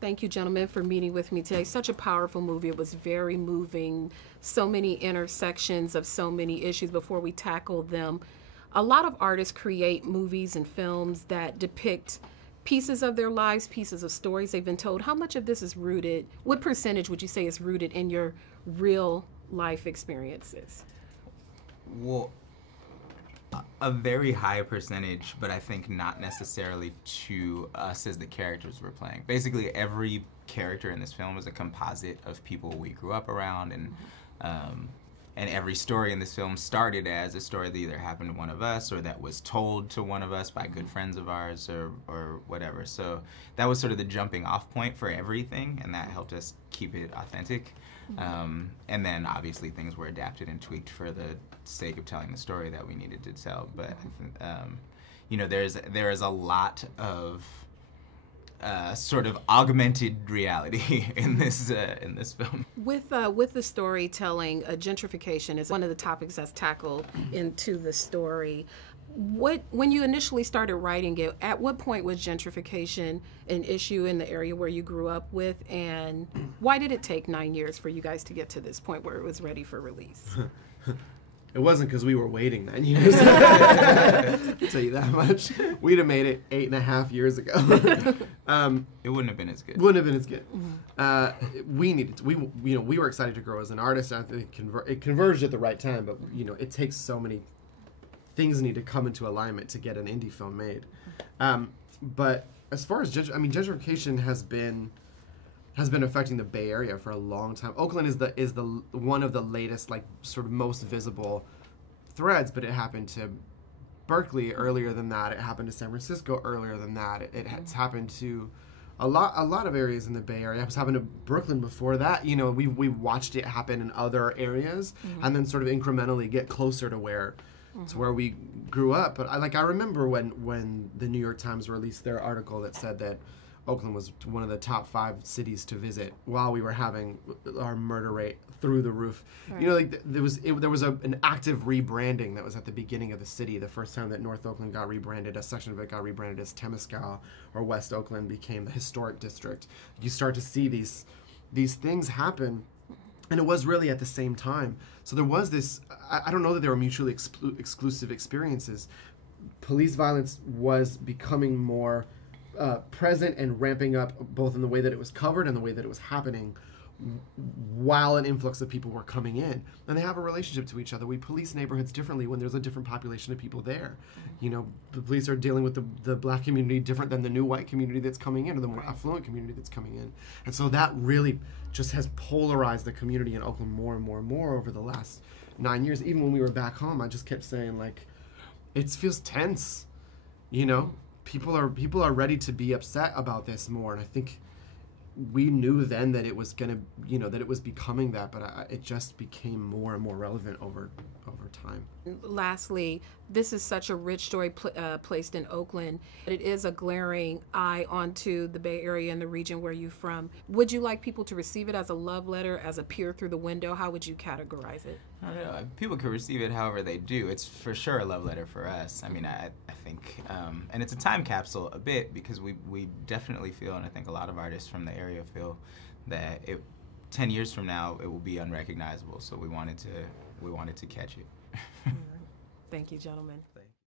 Thank you, gentlemen, for meeting with me today. Such a powerful movie. It was very moving. So many intersections of so many issues. Before we tackle them, a lot of artists create movies and films that depict pieces of their lives, pieces of stories they've been told. How much of this is rooted, what percentage would you say is rooted in your real life experiences? Well, a very high percentage, but I think not necessarily to us as the characters we're playing. Basically, every character in this film is a composite of people we grew up around, and every story in this film started as a story that either happened to one of us or that was told to one of us by good friends of ours or whatever. So that was sort of the jumping off point for everything, and that helped us keep it authentic. And then obviously things were adapted and tweaked for the sake of telling the story that we needed to tell. But you know, there is a lot of sort of augmented reality in this film. With the storytelling, gentrification is one of the topics that's tackled into the story. When you initially started writing it, at what point was gentrification an issue in the area where you grew up with, and why did it take 9 years for you guys to get to this point where it was ready for release? It wasn't because we were waiting 9 years. I'll tell you that much. We'd have made it 8.5 years ago. It wouldn't have been as good. Wouldn't have been as good. We needed to. We were excited to grow as an artist. I think it converged at the right time. But it takes so many things need to come into alignment to get an indie film made. But as far as gentrification has been affecting the Bay Area for a long time. Oakland is the one of the latest, like, sort of most visible threads, but it happened to Berkeley earlier than that. It happened to San Francisco earlier than that. It has happened to a lot of areas in the Bay Area. It was happened to Brooklyn before that. We watched it happen in other areas, and then sort of incrementally get closer to where we grew up. But I remember when the New York Times released their article that said that Oakland was one of the top 5 cities to visit while we were having our murder rate through the roof. Right. There was an active rebranding that was at the beginning of the city. The first time that North Oakland got rebranded, a section of it got rebranded as Temescal, or West Oakland became the historic district. You start to see these things happen, and it was really at the same time. So there was this. I don't know that they were mutually exclusive experiences. Police violence was becoming more present and ramping up, both in the way that it was covered and the way that it was happening, while an influx of people were coming in. And they have a relationship to each other. We police neighborhoods differently when there's a different population of people there. The police are dealing with the black community different than the new white community that's coming in, or the more affluent community that's coming in. And so that really just has polarized the community in Oakland more and more and more over the last 9 years. Even when we were back home, I just kept saying, like, it feels tense, People are ready to be upset about this more, and I think we knew then that it was gonna, that it was becoming that, but it just became more and more relevant over time. Lastly, this is such a rich story placed in Oakland. It is a glaring eye onto the Bay Area and the region where you're from. Would you like people to receive it as a love letter, as a peer through the window? How would you categorize it? I don't know. People can receive it however they do. It's for sure a love letter for us. I mean, I think, and it's a time capsule a bit, because we definitely feel, and I think a lot of artists from the area feel, that 10 years from now it will be unrecognizable. So we wanted to catch it. Thank you, gentlemen.